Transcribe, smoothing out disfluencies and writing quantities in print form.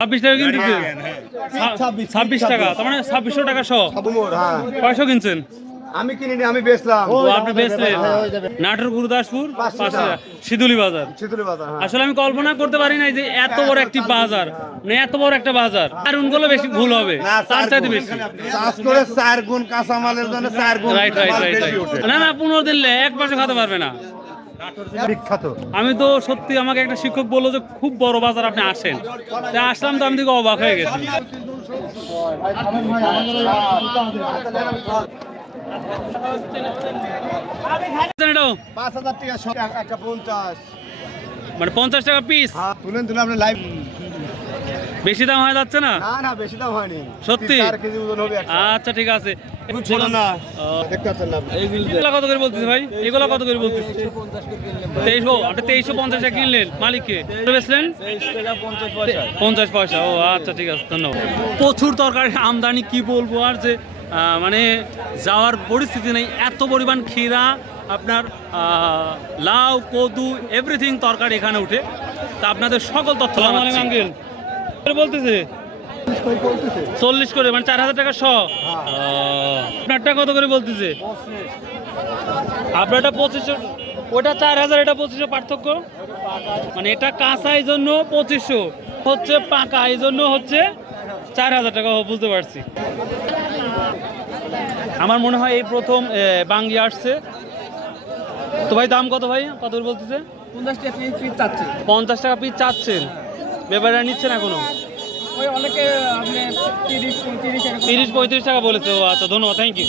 26 টাকা কিনতেছে 26 টাকা, তার মানে 2600 টাকা সহ। কয়শো কিনছেন? আমি কিনিনি, আমি বেচলাম। ও আপনি বেচলেন। নাটোর গুরুদাসপুর শিদুলি বাজার। আসলে আমি কল্পনা করতে পারি নাই যে এত বড় একটি বাজার, মানে এত বড় একটা বাজার। আর উনগুলো বেশি ভুল হবে, তার চাইতে বেশি। চাষ করে 4 গুণ কাঁচামালের জন্য 4 গুণ রাইট রাইট রাইট রাইট। না না, 15 দিলে এক মাসে খেতে পারবে না। বিখ্যাত। আমি তো সত্যি, আমাকে একটা শিক্ষক বললো যে খুব বড় বাজার আপনি আসেন, তাই আসলাম, তো আমি দিকে অবাক হয়ে গেছি। এটাও 5000 টাকা, একটা 50। মানে 50 টাকা পিস। তুলেন আপনি লাইভ। বেশি দাম হয়ে যাচ্ছে না? না না, বেশি দাম হয়নি সত্যি? 4 কেজি ওজন হবে একটা। আচ্ছা ঠিক আছে। ছোট না, দেখতে পাচ্ছেন না। এগুলা কত করে বলতেছে ভাই? এগুলা কত করে বলতেছে? 2300। আপনি 2350 টাকা কিনলেন, মালিককে বেচলেন 50 পয়সা। ও আচ্ছা ঠিক আছে, ধন্যবাদ। প্রচুর তরকারি আমদানি, কি বলবো আর, যে মানে যাওয়ার পরিস্থিতি নেই, এত পরিমাণ ক্ষীরা, আপনার লাউ, কদু, এভরিথিং তরকারি এখানে উঠে। তা আপনাদের সকল তথ্য আঙ্কেল বলতেছে 40 করে, মানে 4000 টাকা সহ। আপনারটা কত করে বলতেছে? আপনারটা 2500, ওটা 4000, এটা 2500, পার্থক্য মানে এটা কাঁচা এই জন্য 2500 হচ্ছে, পাকা এই জন্য হচ্ছে 4000 টাকা। বুঝতে পারছি। আমার মনে হয় এই প্রথম বাঙ্গি আসছে। তো ভাই দাম কত ভাই, কত করে বলতেছে? 50 টাকা পিস চাচ্ছেন, ব্যাপারটা নিচ্ছেন এখনো? 30-35 টাকা বলেছে। ও আচ্ছা, ধন্যবাদ, থ্যাংক ইউ।